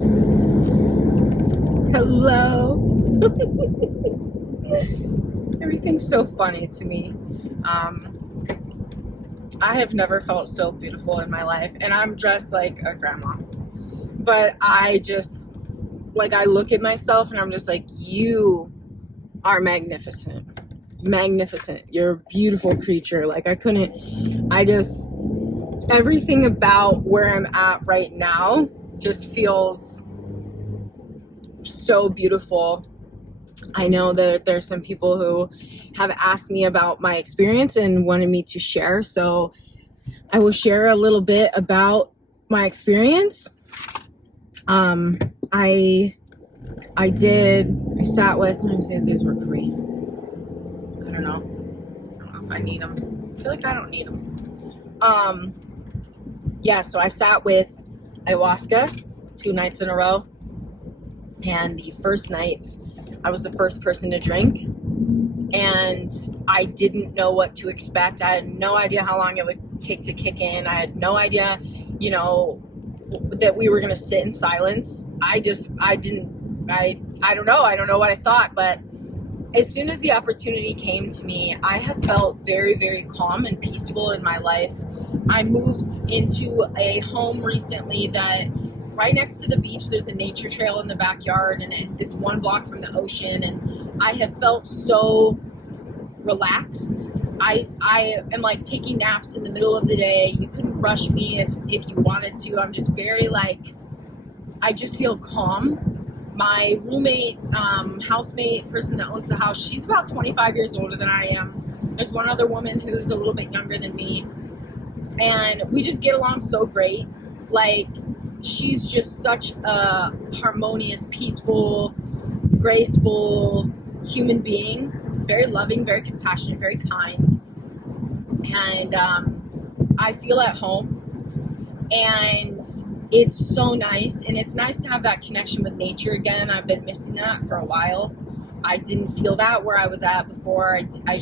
Hello. Everything's so funny to me. I have never felt so beautiful in my life, and I'm dressed like a grandma. But I just, like, I look at myself and I'm just like, you are magnificent. Magnificent. You're a beautiful creature. Like, everything about where I'm at right now just feels so beautiful. I know that there's some people who have asked me about my experience and wanted me to share, so I will share a little bit about my experience. I sat with, let me see if these were free. I don't know if I need them. I feel like I don't need them. So I sat with ayahuasca 2 nights in a row, and the first night I was the first person to drink, and I didn't know what to expect. I had no idea how long it would take to kick in. I had no idea, that we were going to sit in silence. I don't know what I thought, but as soon as the opportunity came to me, I have felt very, very calm and peaceful in my life. I moved into a home recently that right next to the beach, there's a nature trail in the backyard, and it's 1 block from the ocean, and I have felt so relaxed. I am like taking naps in the middle of the day. You couldn't rush me if you wanted to. I'm just very I just feel calm. My roommate, housemate, person that owns the house, she's about 25 years older than I am. There's one other woman who's a little bit younger than me, and we just get along so great. She's just such a harmonious, peaceful, graceful human being. Very loving, very compassionate, very kind. And I feel at home. And it's so nice. And it's nice to have that connection with nature again. I've been missing that for a while. I didn't feel that where I was at before. I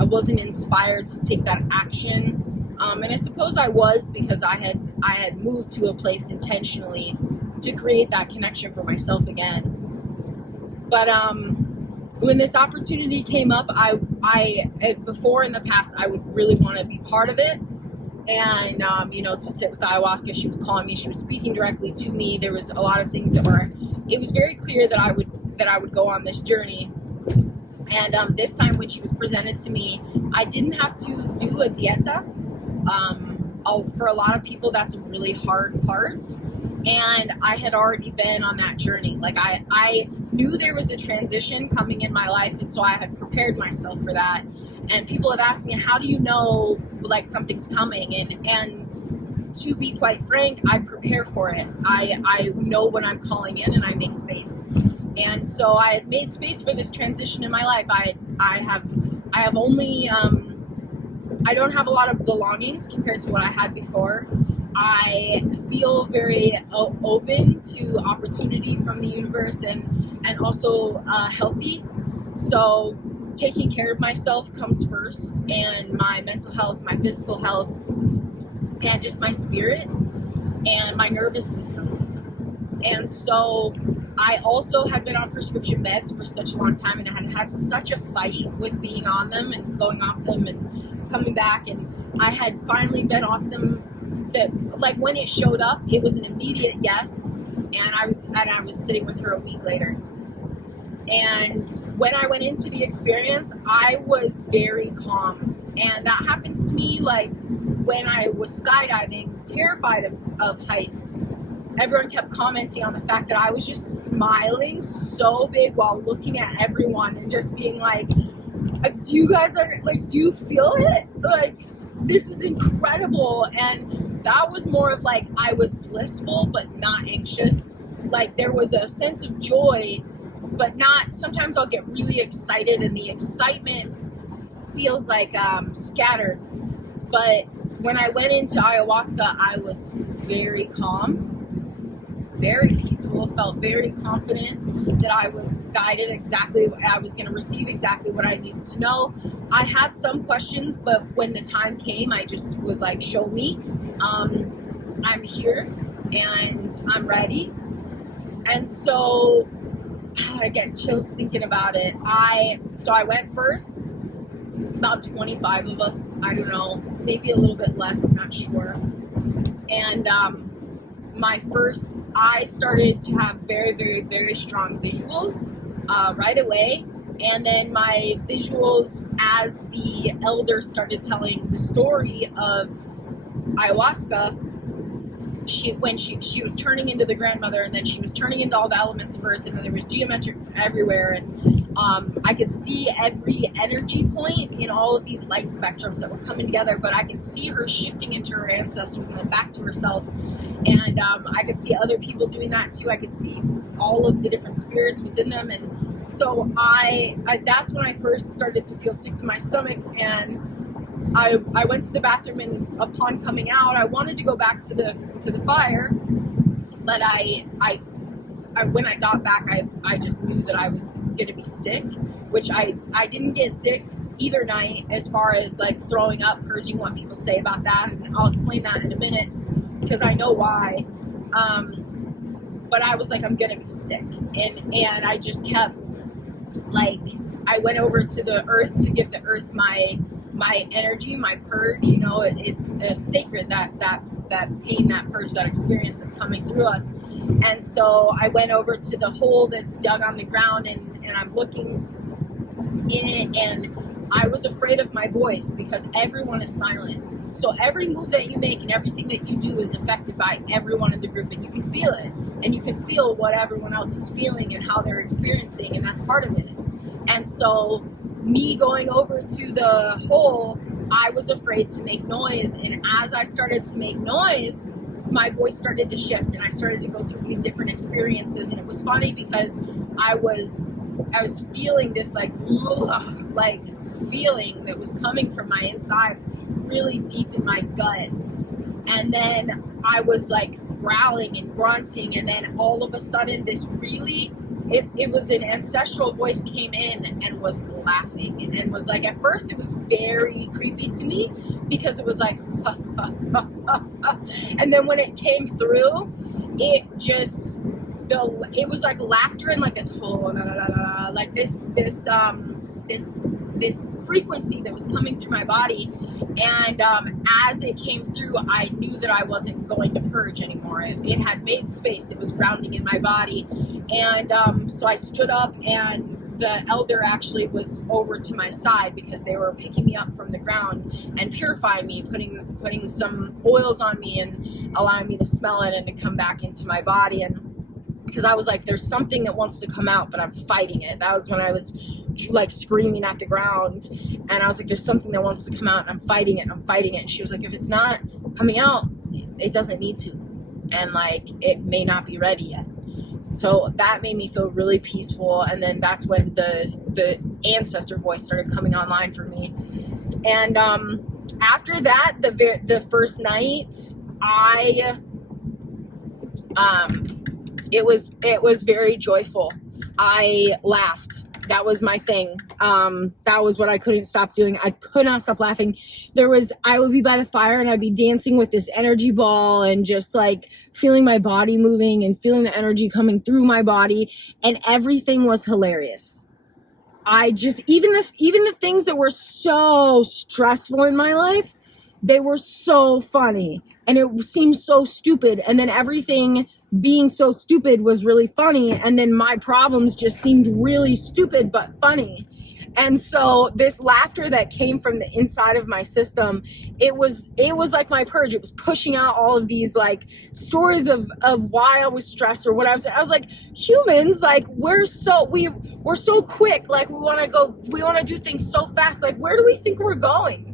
wasn't inspired to take that action. And I suppose I was, because I had moved to a place intentionally to create that connection for myself again. But when this opportunity came up, I before in the past, I would really want to be part of it. And, to sit with ayahuasca, she was calling me, she was speaking directly to me. There was a lot of things it was very clear that I would go on this journey. And this time when she was presented to me, I didn't have to do a dieta. For a lot of people, that's a really hard part. And I had already been on that journey. I knew there was a transition coming in my life, and so I had prepared myself for that. And people have asked me, how do you know something's coming? And to be quite frank, I prepare for it. I know when I'm calling in, and I make space. And so I had made space for this transition in my life. I have only I don't have a lot of belongings compared to what I had before. I feel very open to opportunity from the universe, and also healthy. So taking care of myself comes first, and my mental health, my physical health, and just my spirit and my nervous system. And so I also had been on prescription meds for such a long time, and I had such a fight with being on them and going off them and coming back. And I had finally been off them. That when it showed up, it was an immediate yes, and I was sitting with her a week later. And when I went into the experience, I was very calm, and that happens to me when I was skydiving, terrified of heights. Everyone kept commenting on the fact that I was just smiling so big while looking at everyone and just being do you guys do you feel it? This is incredible. And that was more of I was blissful but not anxious. There was a sense of joy, but not, sometimes I'll get really excited and the excitement feels scattered. But when I went into ayahuasca, I was very calm, very peaceful, felt very confident that I was guided exactly, I was going to receive exactly what I needed to know. I had some questions, but when the time came, I just was show me. I'm here and I'm ready. And so I get chills thinking about it. So I went first. It's about 25 of us. I don't know, maybe a little bit less, I'm not sure. And I started to have very, very, very strong visuals right away. And then my visuals, as the elder started telling the story of ayahuasca, when she was turning into the grandmother, and then she was turning into all the elements of earth, and then there was geometrics everywhere, and I could see every energy point in all of these light spectrums that were coming together, but I could see her shifting into her ancestors and then back to herself. And I could see other people doing that too. I could see all of the different spirits within them. And so I that's when I first started to feel sick to my stomach, and I went to the bathroom, and upon coming out, I wanted to go back to the fire, but I when I got back, I just knew that I was going to be sick, which I didn't get sick either night, as far as like throwing up, purging, what people say about that, and I'll explain that in a minute, because I know why. But I was like, I'm going to be sick, and I just kept, like, I went over to the earth to give the earth my energy, my purge. You know, it's sacred, that pain, that purge, that experience that's coming through us. And so I went over to the hole that's dug on the ground, and I'm looking in it, and I was afraid of my voice, because everyone is silent. So every move that you make and everything that you do is affected by everyone in the group, and you can feel it, and you can feel what everyone else is feeling and how they're experiencing, and that's part of it. And so me going over to the hole, I was afraid to make noise, and as I started to make noise, my voice started to shift, and I started to go through these different experiences. And it was funny, because I was feeling this like feeling that was coming from my insides, really deep in my gut. And then I was like growling and grunting, and then all of a sudden this really, it was an ancestral voice came in and was laughing, and was like, at first it was very creepy to me, because it was like and then when it came through, it was like laughter, and like this whole like this frequency that was coming through my body. And as it came through, I knew that I wasn't going to purge anymore. It had made space. It was grounding in my body. And so I stood up, and the elder actually was over to my side, because they were picking me up from the ground and purifying me, putting some oils on me and allowing me to smell it and to come back into my body. And because I was like, there's something that wants to come out, but I'm fighting it. That was when I was like screaming at the ground, and I was like, there's something that wants to come out, and I'm fighting it. And she was like, if it's not coming out, it doesn't need to, and like, it may not be ready yet. So that made me feel really peaceful. And then that's when the ancestor voice started coming online for me. And after that, the first night, it was very joyful. I laughed. That was my thing. That was what I couldn't stop doing. I could not stop laughing. I would be by the fire, and I'd be dancing with this energy ball, and just like feeling my body moving and feeling the energy coming through my body, and everything was hilarious. Even the things that were so stressful in my life, they were so funny, and it seemed so stupid. And then everything being so stupid was really funny, and then my problems just seemed really stupid but funny. And so this laughter that came from the inside of my system, it was like my purge. It was pushing out all of these like stories of why I was stressed or what I was like, humans, like we're so quick, like we want to do things so fast, like where do we think we're going?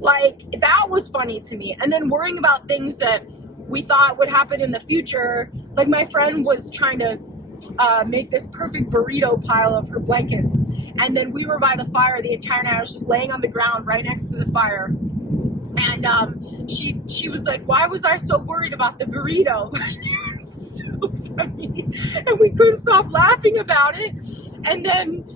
Like, that was funny to me. And then worrying about things that we thought would happen in the future. Like, my friend was trying to make this perfect burrito pile of her blankets. And then we were by the fire the entire night. I was just laying on the ground right next to the fire. And she was like, why was I so worried about the burrito? It was so funny. And we couldn't stop laughing about it. And then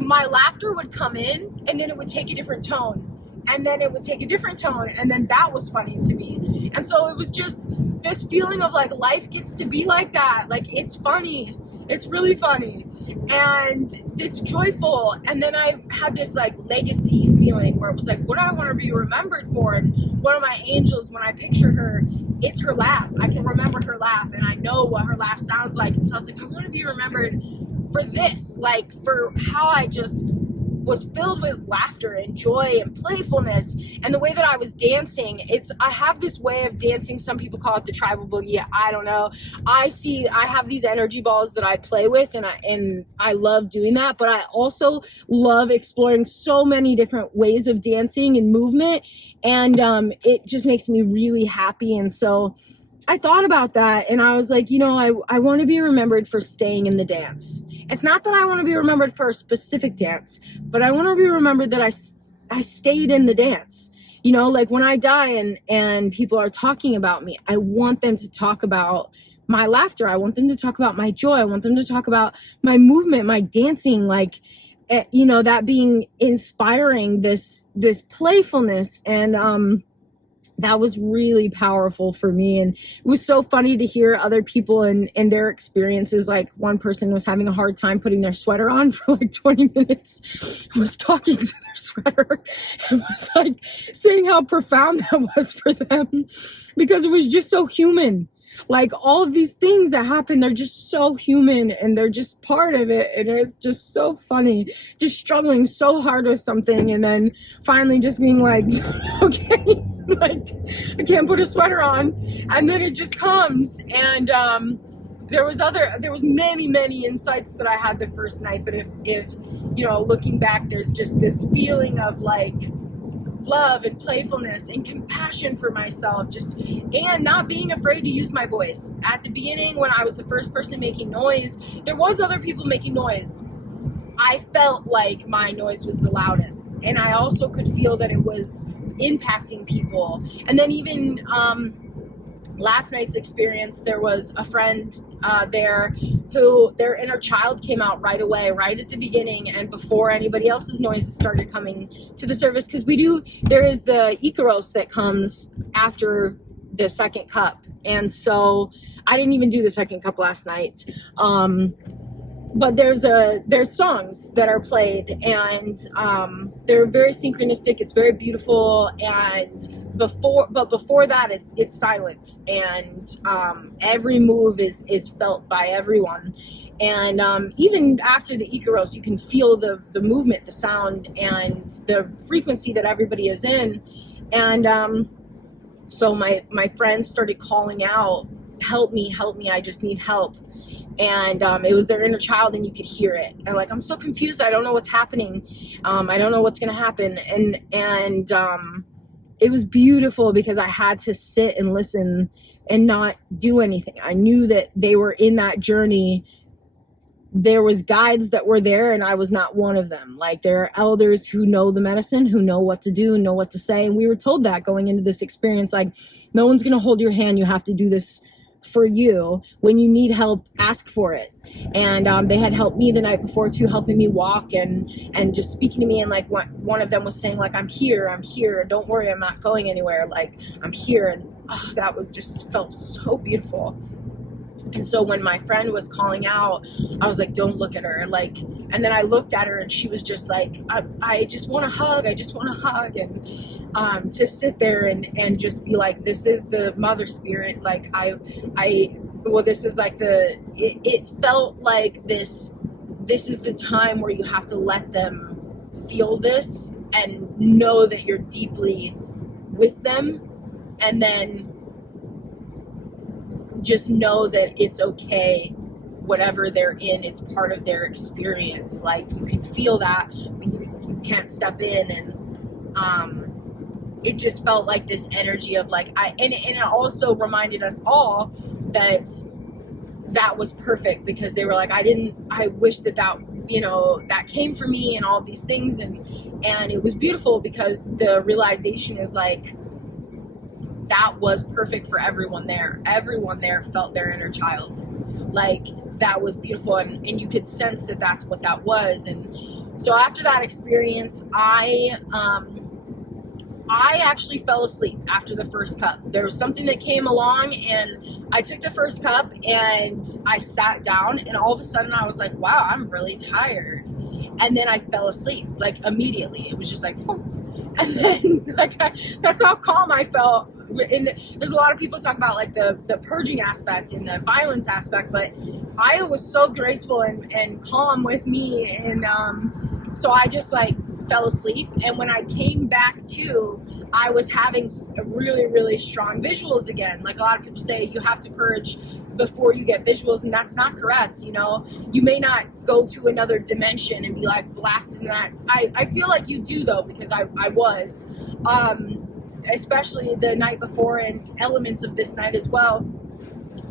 my laughter would come in, and then it would take a different tone. and then it would take a different tone, and then that was funny to me. And so it was just this feeling of like life gets to be like that. Like, it's funny. It's really funny. And it's joyful. And then I had this like legacy feeling where it was like, what do I want to be remembered for? And one of my angels, when I picture her, it's her laugh. I can remember her laugh, and I know what her laugh sounds like. And so I was like, I want to be remembered for this, like for how I just was filled with laughter and joy and playfulness, and the way that I was dancing. I have this way of dancing. Some people call it the tribal boogie. I don't know. I have these energy balls that I play with, and I love doing that, but I also love exploring so many different ways of dancing and movement, and it just makes me really happy. And so I thought about that, and I was like, I want to be remembered for staying in the dance. It's not that I want to be remembered for a specific dance, but I want to be remembered that I stayed in the dance. Like when I die and people are talking about me, I want them to talk about my laughter. I want them to talk about my joy. I want them to talk about my movement, my dancing, like, that being inspiring, this playfulness. And that was really powerful for me. And it was so funny to hear other people and their experiences. Like, one person was having a hard time putting their sweater on for like 20 minutes, was talking to their sweater, and was like saying how profound that was for them, because it was just so human. Like, all of these things that happen, they're just so human, and they're just part of it. And it's just so funny, just struggling so hard with something, and then finally just being like, okay, like, I can't put a sweater on. And then it just comes. And there was many insights that I had the first night. But if looking back, there's just this feeling of like love and playfulness and compassion for myself, and not being afraid to use my voice. At the beginning, when I was the first person making noise, there was other people making noise. I felt like my noise was the loudest, and I also could feel that it was impacting people. And then even last night's experience, there was a friend there who their inner child came out right away, right at the beginning, and before anybody else's noises started coming to the surface, because there is the Icaros that comes after the second cup. And so I didn't even do the second cup last night. But there's songs that are played, and they're very synchronistic. It's very beautiful. And before that, it's silent, and every move is felt by everyone. And even after the Icaros, you can feel the movement, the sound, and the frequency that everybody is in. And so my friends started calling out, help me, I just need help. And it was their inner child, and you could hear it. And like, I'm so confused. I don't know what's happening. I don't know what's going to happen. And it was beautiful, because I had to sit and listen and not do anything. I knew that they were in that journey. There was guides that were there, and I was not one of them. Like, there are elders who know the medicine, who know what to do, know what to say. And we were told that going into this experience, like, no one's going to hold your hand. You have to do this for you. When you need help, ask for it. And they had helped me the night before too, helping me walk and just speaking to me. And like, one of them was saying like, I'm here, don't worry, I'm not going anywhere, like, I'm here. And that was just felt so beautiful. And so when my friend was calling out, I was like, don't look at her. Like, and then I looked at her, and she was just like, I just want to hug. And to sit there and just be like, this is the mother spirit. Like, this is like it felt like this is the time where you have to let them feel this and know that you're deeply with them. And then just know that it's okay, whatever they're in, it's part of their experience. Like, you can feel that, but you can't step in. And it just felt like this energy of like, and it also reminded us all that was perfect, because they were like, I wish that came for me, and all these things. And it was beautiful, because the realization is like, that was perfect for everyone there. Everyone there felt their inner child. Like, that was beautiful. And you could sense that that's what that was. And so after that experience, I I actually fell asleep after the first cup. There was something that came along, and I took the first cup and I sat down, and all of a sudden I was like, wow, I'm really tired. And then I fell asleep, like immediately. It was just like, Funk. And then that's how calm I felt. And there's a lot of people talk about like the purging aspect and the violence aspect, but Aya was so graceful and calm with me. And so I just like fell asleep. And when I came back to, I was having really, really strong visuals again. Like a lot of people say you have to purge before you get visuals, and that's not correct. You know, you may not go to another dimension and be like blasted in that. I feel like you do though, because I was, especially the night before and elements of this night as well.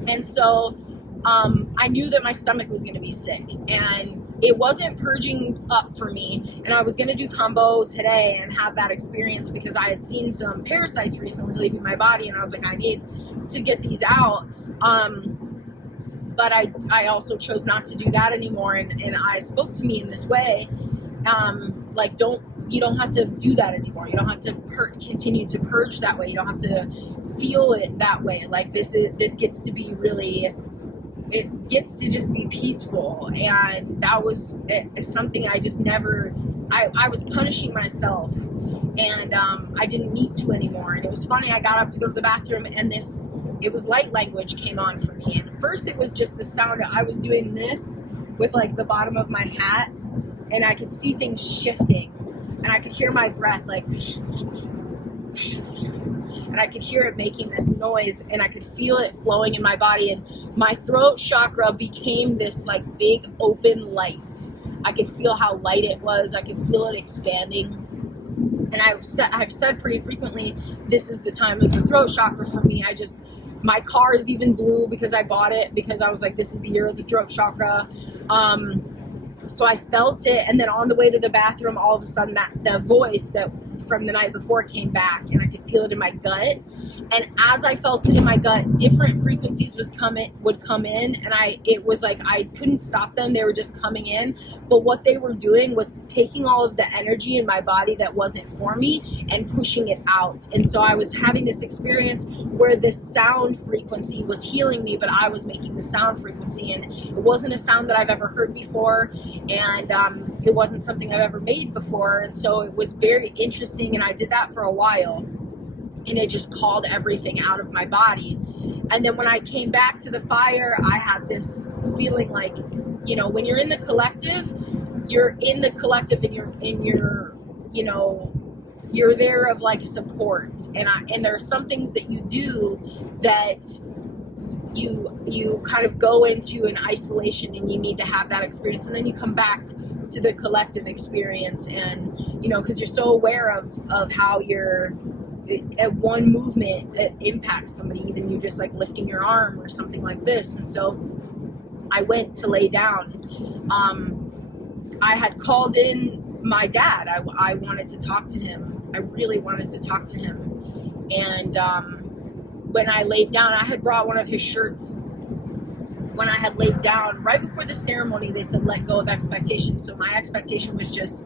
And so I knew that my stomach was going to be sick, and it wasn't purging up for me. And I was going to do combo today and have that experience because I had seen some parasites recently leaving my body, and I was like, I need to get these out. But I also chose not to do that anymore. And I spoke to me in this way, like, you don't have to do that anymore. You don't have to continue to purge that way. You don't have to feel it that way. Like this gets to be really, it gets to just be peaceful. And that was something I just never, I was punishing myself, and I didn't need to anymore. And it was funny, I got up to go to the bathroom, and it was light language came on for me. And first it was just the sound. I was doing this with like the bottom of my hat, and I could see things shifting, and I could hear my breath like, and I could hear it making this noise, and I could feel it flowing in my body, and my throat chakra became this like big open light. I could feel how light it was. I could feel it expanding. And I've said pretty frequently, this is the time of the throat chakra for me. My car is even blue because I bought it because I was like, this is the year of the throat chakra. So I felt it, and then on the way to the bathroom, all of a sudden the voice that from the night before came back, and I could feel it in my gut. And as I felt it in my gut, different frequencies would come in, and it was like I couldn't stop them. They were just coming in, but what they were doing was taking all of the energy in my body that wasn't for me and pushing it out. And so I was having this experience where the sound frequency was healing me, but I was making the sound frequency, and it wasn't a sound that I've ever heard before, and it wasn't something I've ever made before. And so it was very interesting, and I did that for a while, and it just called everything out of my body. And then when I came back to the fire, I had this feeling like, you know, when you're in the collective, and you're there of like support, and there are some things that you do that you kind of go into an isolation, and you need to have that experience, and then you come back to the collective experience. And you know, because you're so aware of how at one movement it impacts somebody, even you just like lifting your arm or something like this. And so I went to lay down. I had called in my dad. I wanted to talk to him. I really wanted to talk to him. And when I laid down, I had brought one of his shirts. When I had laid down, right before the ceremony, they said, let go of expectations. So my expectation was just,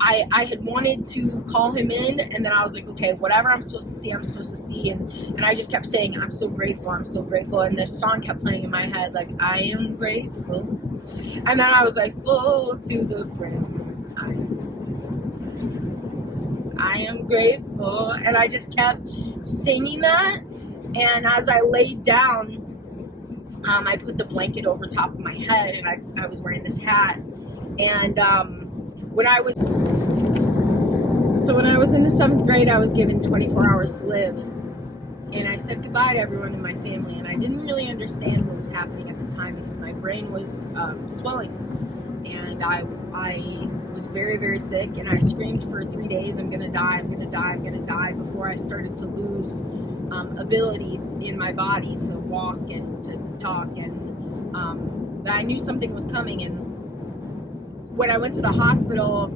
I had wanted to call him in, and then I was like, okay, whatever I'm supposed to see, I'm supposed to see. And I just kept saying, I'm so grateful, I'm so grateful. And this song kept playing in my head, like, I am grateful. And then I was like, full to the brim, I am grateful. And I just kept singing that. And as I laid down, I put the blanket over top of my head, and I was wearing this hat. And when I was in the 7th grade, I was given 24 hours to live. And I said goodbye to everyone in my family, and I didn't really understand what was happening at the time because my brain was swelling. And I was very, very sick, and I screamed for 3 days, I'm gonna die, I'm gonna die, I'm gonna die, before I started to lose ability in my body to walk and to talk, and that I knew something was coming. And when I went to the hospital,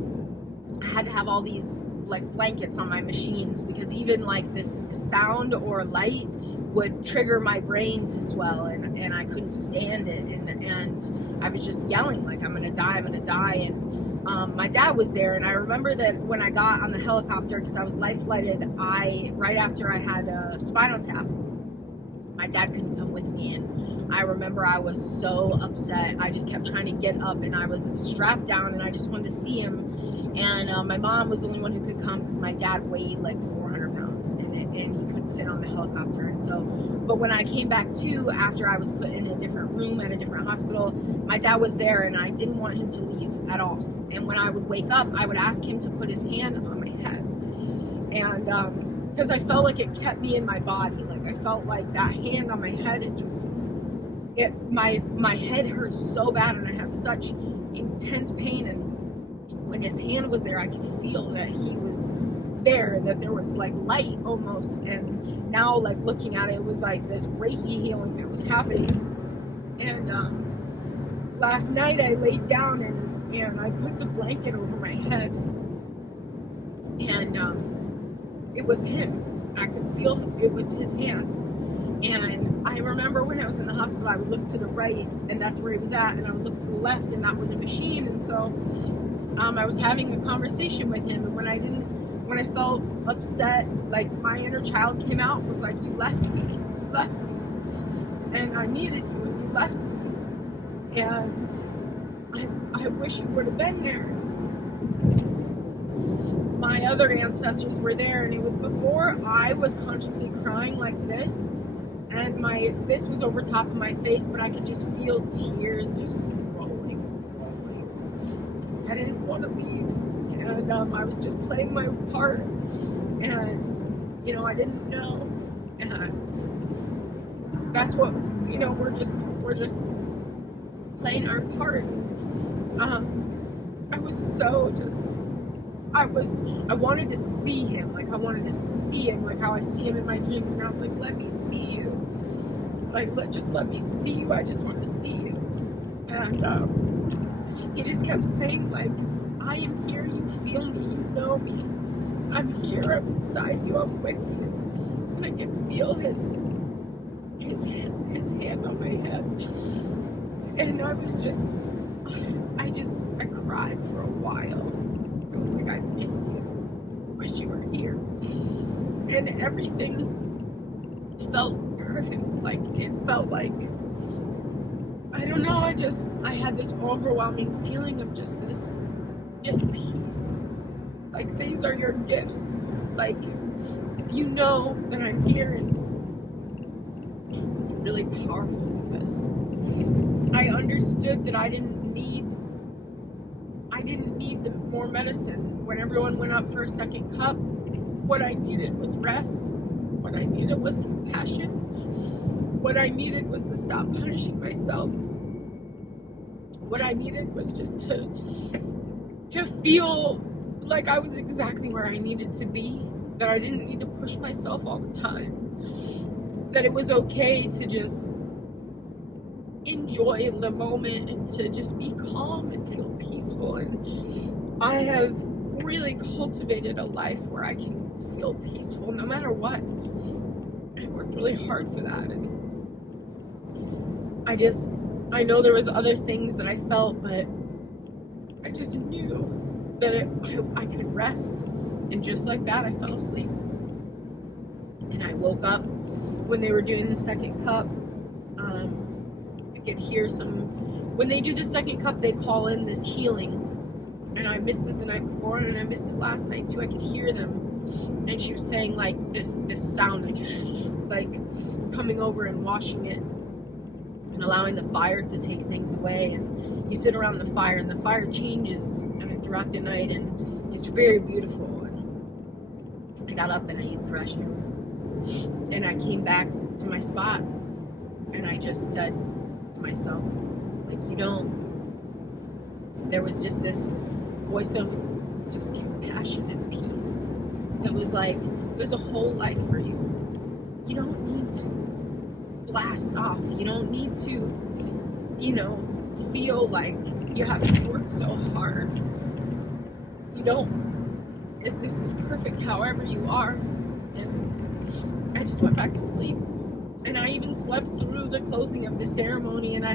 I had to have all these like blankets on my machines, because even like this sound or light would trigger my brain to swell, and I couldn't stand it, and I was just yelling like, I'm gonna die. And my dad was there, and I remember that when I got on the helicopter, because I was life flighted, right after I had a spinal tap, my dad couldn't come with me, and I remember I was so upset. I just kept trying to get up, and I was strapped down, and I just wanted to see him. And my mom was the only one who could come because my dad weighed like 400 pounds, and he couldn't fit on the helicopter. And so, but when I came back to, after I was put in a different room at a different hospital, my dad was there, and I didn't want him to leave at all. And when I would wake up, I would ask him to put his hand on my head, and because I felt like it kept me in my body. Like I felt like that hand on my head, my head hurt so bad, and I had such intense pain. And when his hand was there, I could feel that he was there, that there was like light almost. And now, like looking at it, it was like this Reiki healing that was happening. And last night I laid down and I put the blanket over my head, and it was him. I could feel it was his hand. And I remember when I was in the hospital, I would look to the right, and that's where he was at, and I would look to the left, and that was a machine. And so I was having a conversation with him, and when I felt upset, like my inner child came out, was like, you left me, and I needed you, and you left me, and I wish you would have been there. My other ancestors were there, and it was before I was consciously crying like this, and this was over top of my face, but I could just feel tears just rolling. I didn't want to leave, and I was just playing my part, and I didn't know, and that's what we're just playing our part. I wanted to see him, like I wanted to see him, like how I see him in my dreams, and I was like, let me see you, just let me see you, I just want to see you. And he just kept saying, like, I am here, you feel me, you know me, I'm here, I'm inside you, I'm with you. And I could feel his hand on my head, and I cried for a while. I was like, I miss you, I wish you were here. And everything felt perfect. Like, it felt like, I don't know, I had this overwhelming feeling of just peace. Like, these are your gifts. Like, that I'm here. And it's really powerful because I understood that I didn't need the more medicine. When everyone went up for a second cup, what I needed was rest. What I needed was compassion. What I needed was to stop punishing myself. What I needed was just to feel like I was exactly where I needed to be. That I didn't need to push myself all the time. That it was okay to just enjoy the moment and to just be calm and feel peaceful. And I have really cultivated a life where I can feel peaceful no matter what. I worked really hard for that, and I know there was other things that I felt, but I just knew that I could rest. And just like that, I fell asleep. And I woke up when they were doing the second cup. I could hear when they do the second cup, they call in this healing. And I missed it the night before, and I missed it last night too. I could hear them. And she was saying like this sound, like coming over and washing it and allowing the fire to take things away. And you sit around the fire, and the fire changes throughout the night, and it's very beautiful. And I got up and I used the restroom, and I came back to my spot, and I just said to myself, like, there was just this voice of just compassion and peace that was like, there's a whole life for you. You don't need to blast off. You don't need to, feel like you have to work so hard. You don't. This is perfect however you are. And I just went back to sleep. And I even slept through the closing of the ceremony, and I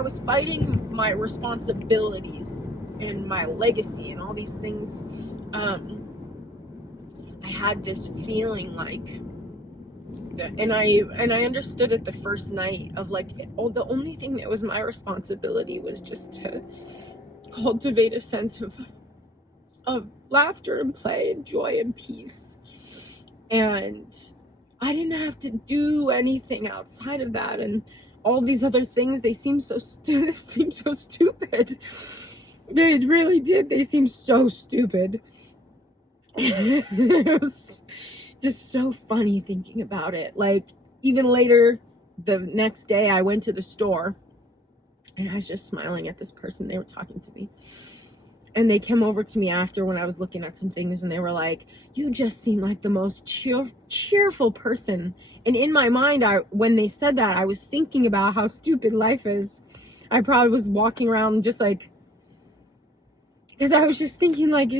was fighting my responsibilities and my legacy and all these things. I had this feeling like, and I understood it the first night of like, oh, the only thing that was my responsibility was just to cultivate a sense of laughter and play and joy and peace. And I didn't have to do anything outside of that. And all these other things, they seem so stupid. They really did. They seemed so stupid. It was just so funny thinking about it. Like, even later, the next day, I went to the store, and I was just smiling at this person. They were talking to me. And they came over to me after when I was looking at some things, and they were like, you just seem like the most cheerful person. And in my mind, when they said that, I was thinking about how stupid life is. I probably was walking around just like, because I was just thinking like,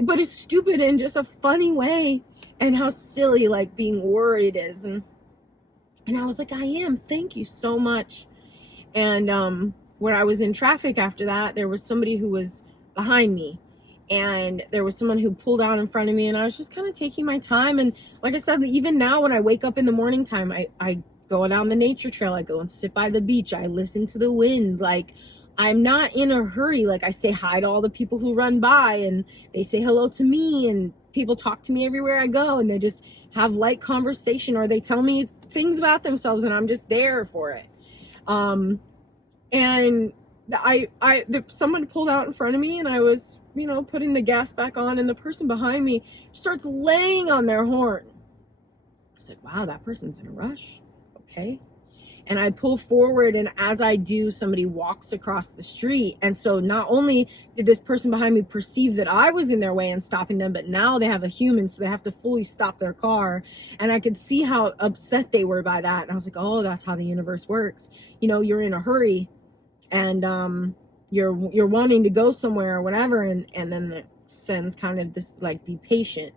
but it's stupid in just a funny way, and how silly like being worried is. And I was like, I am. Thank you so much. And when I was in traffic after that, there was somebody who was behind me, and there was someone who pulled out in front of me, and I was just kind of taking my time. And like I said, even now when I wake up in the morning time, I go down the nature trail, I go and sit by the beach, I listen to the wind. Like, I'm not in a hurry. Like, I say hi to all the people who run by, and they say hello to me, and people talk to me everywhere I go, and they just have light conversation, or they tell me things about themselves, and I'm just there for it. And someone pulled out in front of me, and I was, putting the gas back on, and the person behind me starts laying on their horn. I was like, wow, that person's in a rush. Okay. And I pull forward, and as I do, somebody walks across the street. And so not only did this person behind me perceive that I was in their way and stopping them, but now they have a human, so they have to fully stop their car. And I could see how upset they were by that. And I was like, oh, that's how the universe works. You're in a hurry, and you're wanting to go somewhere or whatever, and then it sends kind of this, like, be patient,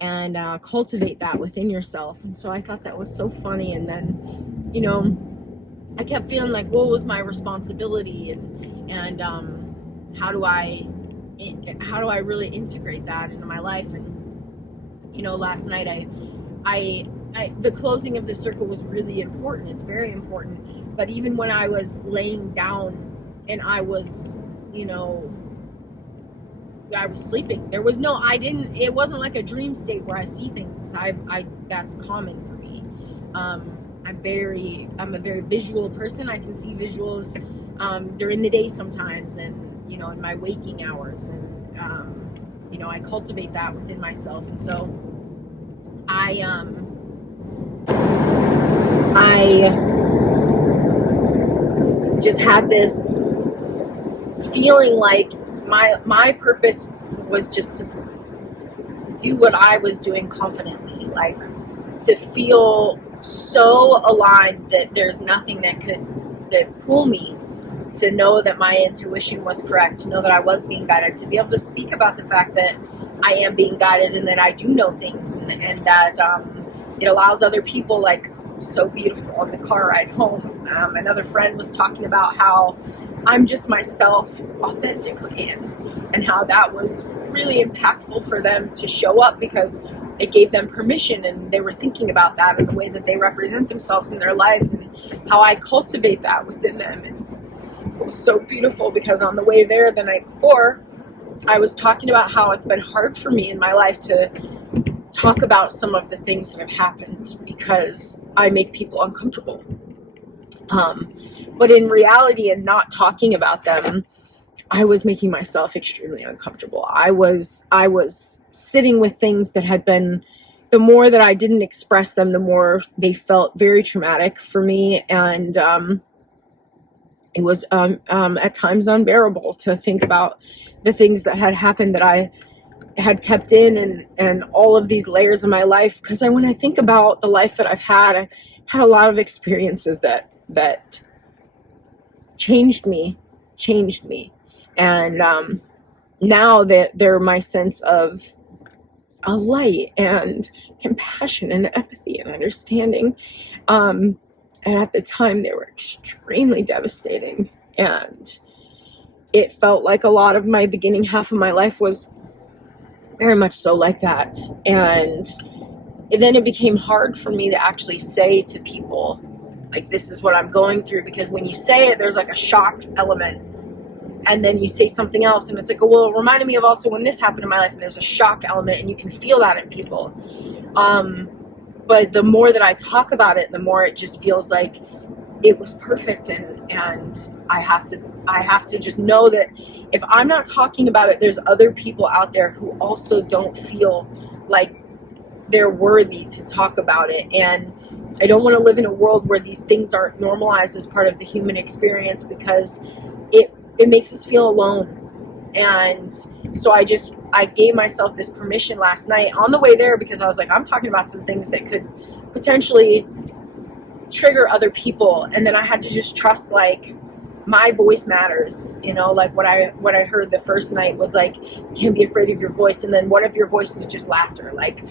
and cultivate that within yourself. And so I thought that was so funny. And then, I kept feeling like, what was my responsibility, and how do I really integrate that into my life? And last night I the closing of the circle was really important. It's very important. But even when I was laying down and I was, I was sleeping, there was it wasn't like a dream state where I see things, because that's common for me. I'm a very visual person. I can see visuals during the day sometimes, and in my waking hours, and I cultivate that within myself. And so I just had this feeling like my purpose was just to do what I was doing confidently, like to feel so aligned that there's nothing that pull me, to know that my intuition was correct, to know that I was being guided, to be able to speak about the fact that I am being guided, and that I do know things, and that it allows other people, like, so beautiful. On the car ride home, another friend was talking about how I'm just myself authentically, and how that was really impactful for them to show up, because it gave them permission, and they were thinking about that and the way that they represent themselves in their lives, and how I cultivate that within them. And it was so beautiful, because on the way there the night before, I was talking about how it's been hard for me in my life to talk about some of the things that have happened, because I make people uncomfortable. But in reality, and not talking about them, I was making myself extremely uncomfortable. I was sitting with things that had been, the more that I didn't express them, the more they felt very traumatic for me. And it was at times unbearable to think about the things that had happened that I had kept in, and all of these layers of my life. Because when I think about the life that I've had a lot of experiences that changed me. And now that they're my sense of a light and compassion and empathy and understanding. And at the time, they were extremely devastating. And it felt like a lot of my beginning half of my life was very much so like that. And then it became hard for me to actually say to people, like, this is what I'm going through, because when you say it, there's like a shock element. And then you say something else, and it's like, well, it reminded me of also when this happened in my life, and there's a shock element, and you can feel that in people. But the more that I talk about it, the more it just feels like it was perfect, and I have to just know that if I'm not talking about it, there's other people out there who also don't feel like they're worthy to talk about it. And I don't want to live in a world where these things aren't normalized as part of the human experience, because it makes us feel alone. And so I gave myself this permission last night on the way there, because I was like, I'm talking about some things that could potentially trigger other people. And then I had to just trust, like, my voice matters, like what I heard the first night was like, you can't be afraid of your voice. And then what if your voice is just laughter? Like,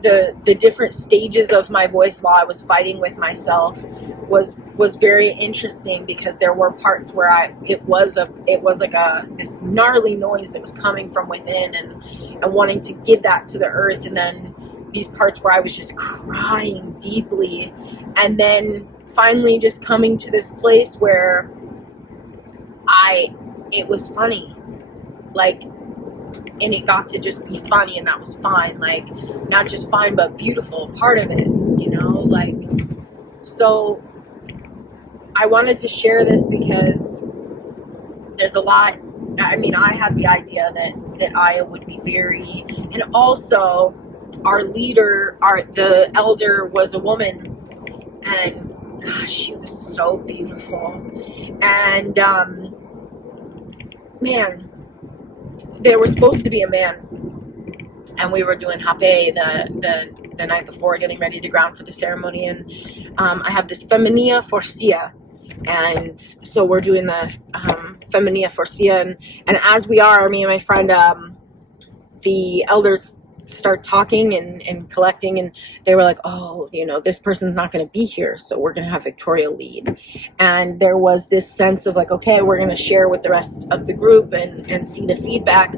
the different stages of my voice while I was fighting with myself was very interesting, because there were parts where it was like this gnarly noise that was coming from within and wanting to give that to the earth. And then these parts where I was just crying deeply, and then finally just coming to this place where it was funny, like, and it got to just be funny, and that was fine, like, not just fine, but beautiful part of it, like, so I wanted to share this because there's a lot. I mean, I had the idea that Aya would be very, and also our leader, the elder was a woman, and gosh, she was so beautiful. And man, there was supposed to be a man, and we were doing hape the night before, getting ready to ground for the ceremony. And I have this Feminina Forcia, and so we're doing the Feminina Forcia, and as we are, me and my friend, the elders start talking and collecting, and they were like, oh, this person's not going to be here, so we're going to have Victoria lead. And there was this sense of like, okay, we're going to share with the rest of the group and see the feedback.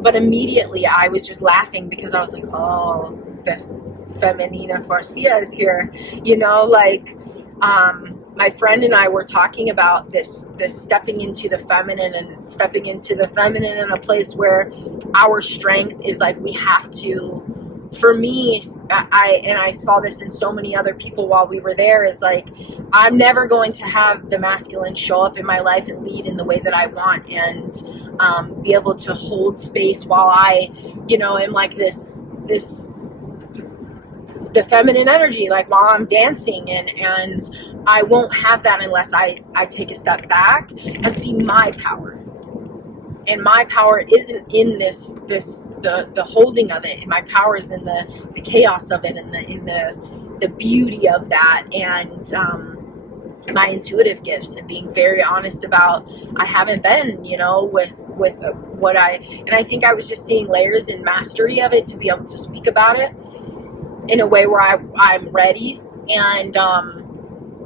But immediately I was just laughing, because I was like, oh, the Feminina Forcia is here, like, my friend and I were talking about this stepping into the feminine, and stepping into the feminine in a place where our strength is like, we have to, for me, I saw this in so many other people while we were there, is like, I'm never going to have the masculine show up in my life and lead in the way that I want, and be able to hold space while I, am like this the feminine energy, like while I'm dancing, and I won't have that unless I take a step back and see my power. And my power isn't in the holding of it. My power is in the chaos of it, and in the beauty of that, and my intuitive gifts, and being very honest about, I haven't been, with what and I think I was just seeing layers in mastery of it to be able to speak about it in a way where I'm ready. And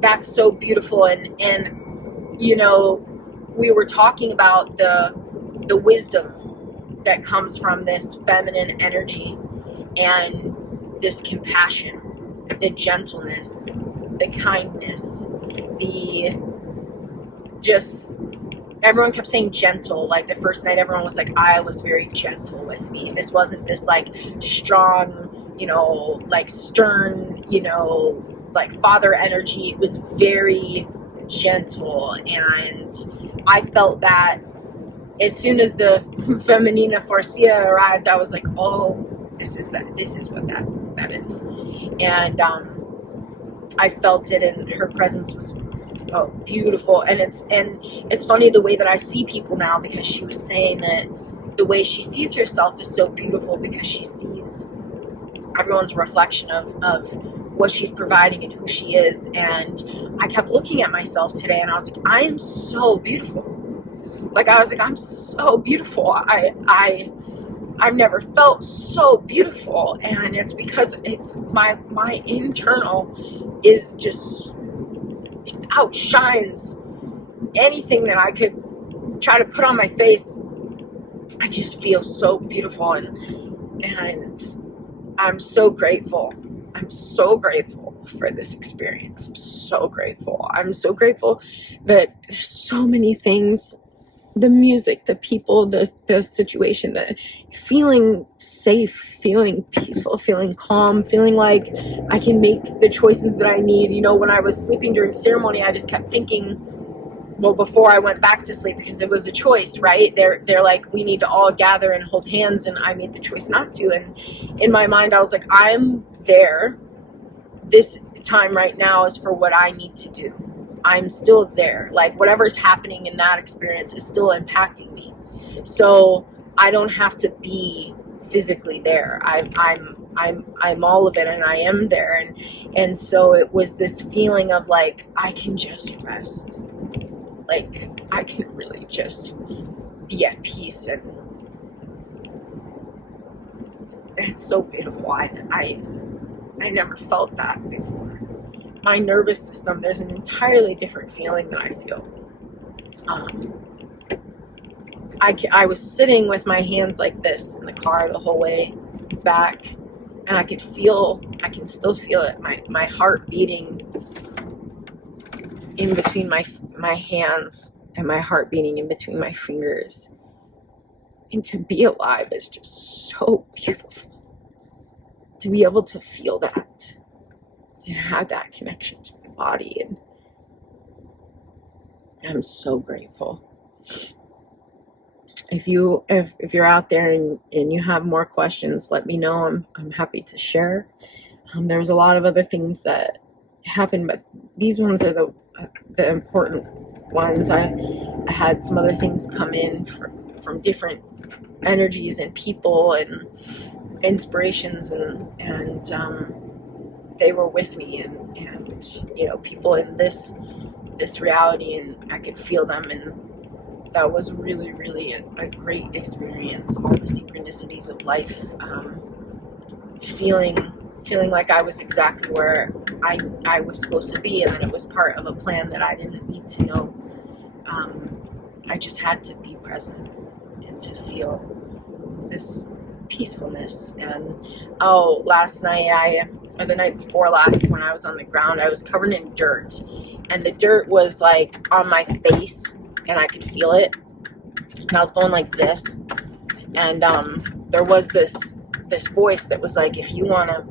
that's so beautiful. And we were talking about the wisdom that comes from this feminine energy, and this compassion, the gentleness, the kindness, everyone kept saying gentle. Like the first night, everyone was like, I was very gentle with me. This wasn't this like strong, like stern, like father energy. It was very gentle. And I felt that as soon as the Feminina Forcia arrived, I was like, oh, this is what that is. And I felt it, and her presence was beautiful. And it's funny the way that I see people now, because she was saying that the way she sees herself is so beautiful, because she sees everyone's reflection of what she's providing and who she is. And I kept looking at myself today, and I was like, I am so beautiful. Like, I was like, I'm so beautiful. I've never felt so beautiful, and it's because it's my internal is just, it outshines anything that I could try to put on my face. I just feel so beautiful, and I'm so grateful. I'm so grateful for this experience. I'm so grateful. I'm so grateful that there's so many things, the music, the people, the situation, the feeling safe, feeling peaceful, feeling calm, feeling like I can make the choices that I need. You know, when I was sleeping during ceremony, I just kept thinking, well, before I went back to sleep, because it was a choice, right? They're like, we need to all gather and hold hands, and I made the choice not to. And in my mind, I was like, I'm there. This time right now is for what I need to do. I'm still there. Like, whatever's happening in that experience is still impacting me. So I don't have to be physically there. I'm all of it, and I am there. And so it was this feeling of like, I can just rest. Like, I can really just be at peace, and it's so beautiful. I never felt that before. My nervous system, there's an entirely different feeling that I feel. I was sitting with my hands like this in the car the whole way back, and I can still feel it, my heart beating in between my hands, and my heart beating in between my fingers. And to be alive is just so beautiful. To be able to feel that, to have that connection to my body, and I'm so grateful. If you're out there and you have more questions, let me know. I'm happy to share. There's a lot of other things that happen, but these ones are the important ones. I had some other things come in from different energies and people and inspirations, and they were with me, and you know, people in this reality, and I could feel them, and that was really, really a great experience. All the synchronicities of life, feeling like I was exactly where I was supposed to be, and that it was part of a plan that I didn't need to know. I just had to be present and to feel this peacefulness. And last night, or the night before last, when I was on the ground, I was covered in dirt, and the dirt was like on my face, and I could feel it, and I was going like this, and there was this voice that was like, if you wanna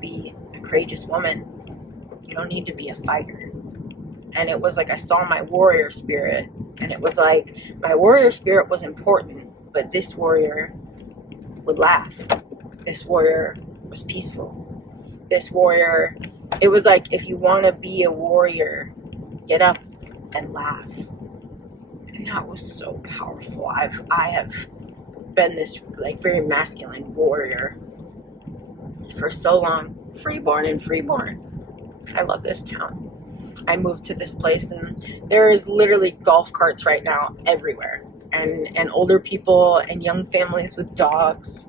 be a courageous woman, you don't need to be a fighter. And it was like I saw my warrior spirit, and it was like my warrior spirit was important, but this warrior would laugh. This warrior was peaceful. This warrior, it was like, if you want to be a warrior, get up and laugh. And that was so powerful. I have been this like very masculine warrior for so long. Freeborn. I love this town. I moved to this place, and there is literally golf carts right now everywhere, and older people and young families with dogs.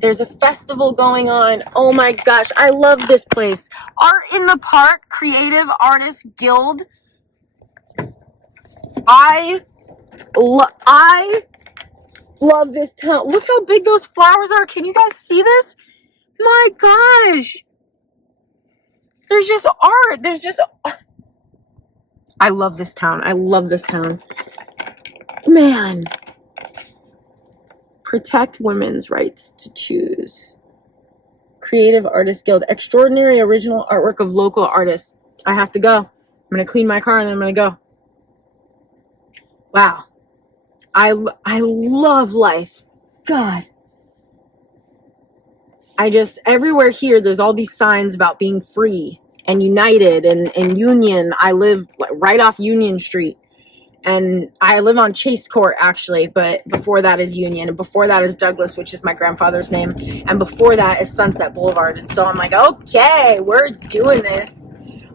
There's a festival going on. Oh my gosh, I love this place. Art in the Park, Creative Artists Guild. I love this town. Look how big those flowers are. Can you guys see this? My gosh. There's just art. I love this town. Man. Protect women's rights to choose. Creative Artists Guild. Extraordinary original artwork of local artists. I have to go. I'm going to clean my car, and then I'm going to go. Wow. I love life. God. Everywhere here, there's all these signs about being free and united and Union. I live right off Union Street, and I live on Chase Court, actually, but before that is Union, and before that is Douglas, which is my grandfather's name, and before that is Sunset Boulevard. And so I'm like, okay, we're doing this.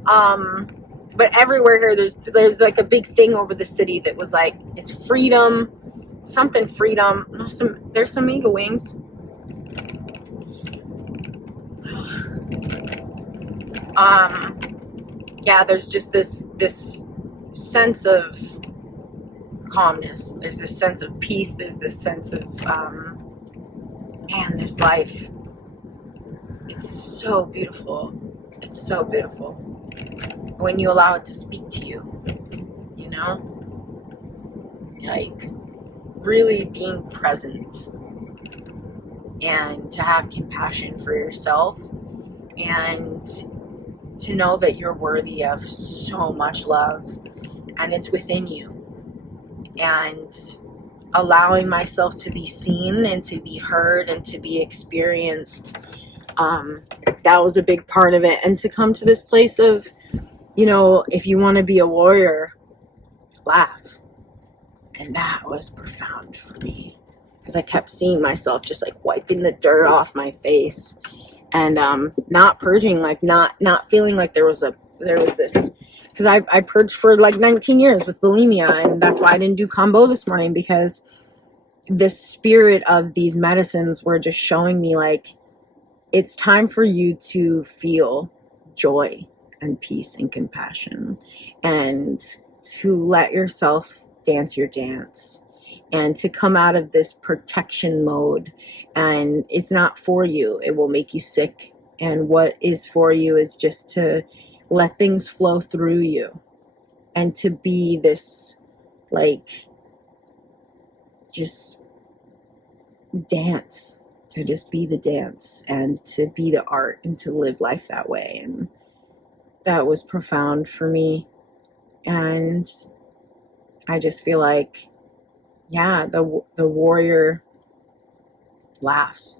But everywhere here, there's like a big thing over the city that was like, it's freedom, something freedom. There's some eagle wings. Yeah, there's just this sense of calmness. There's this sense of peace. There's this sense of, man, this life, it's so beautiful. It's so beautiful when you allow it to speak to you, you know? Like, really being present and to have compassion for yourself and to know that you're worthy of so much love and it's within you. And allowing myself to be seen and to be heard and to be experienced, that was a big part of it. And to come to this place of, you know, if you want to be a warrior, laugh. And that was profound for me, because I kept seeing myself just like wiping the dirt off my face and not purging, like not feeling like there was this, because I purged for like 19 years with bulimia, and that's why I didn't do combo this morning, because the spirit of these medicines were just showing me like it's time for you to feel joy and peace and compassion and to let yourself dance your dance and to come out of this protection mode. And it's not for you. It will make you sick. And what is for you is just to let things flow through you and to be this, like, just dance, to just be the dance and to be the art and to live life that way. And that was profound for me. And I just feel like, yeah, the warrior laughs.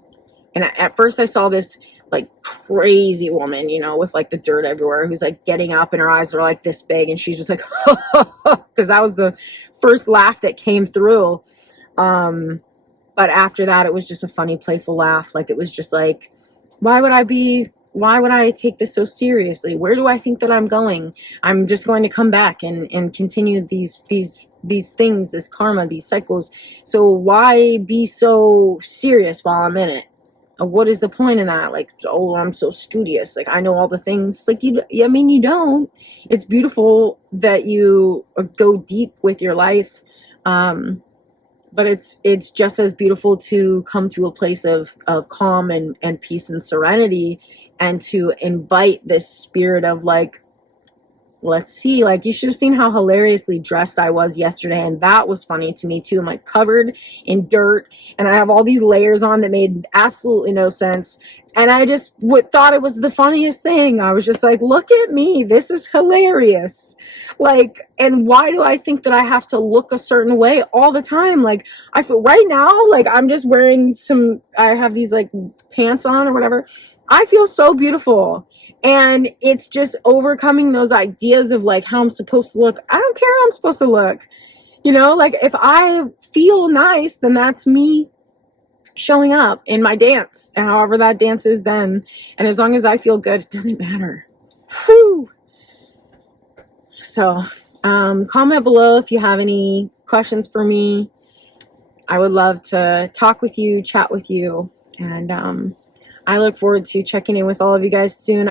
And at first I saw this like crazy woman, you know, with like the dirt everywhere, who's like getting up and her eyes are like this big and she's just like, because that was the first laugh that came through. But after that, it was just a funny, playful laugh. Like, it was just like, why would I take this so seriously? Where do I think that I'm going? I'm just going to come back and continue these things, this karma, these cycles. So why be so serious while I'm in it? What is the point in that? Like, oh, I'm so studious. Like, I know all the things. Like, you don't. It's beautiful that you go deep with your life. But it's just as beautiful to come to a place of calm and peace and serenity, and to invite this spirit of like, let's see, like, you should have seen how hilariously dressed I was yesterday. And that was funny to me too. I'm like covered in dirt and I have all these layers on that made absolutely no sense. And I just thought it was the funniest thing. I was just like, look at me. This is hilarious. Like, and why do I think that I have to look a certain way all the time? Like, I feel right now, like I'm just wearing I have these like pants on or whatever. I feel so beautiful. And it's just overcoming those ideas of like how I'm supposed to look. I don't care how I'm supposed to look. You know, like if I feel nice, then that's me showing up in my dance, and however that dance is then. And as long as I feel good, it doesn't matter. Whew. So comment below if you have any questions for me. I would love to talk with you, chat with you. And I look forward to checking in with all of you guys soon.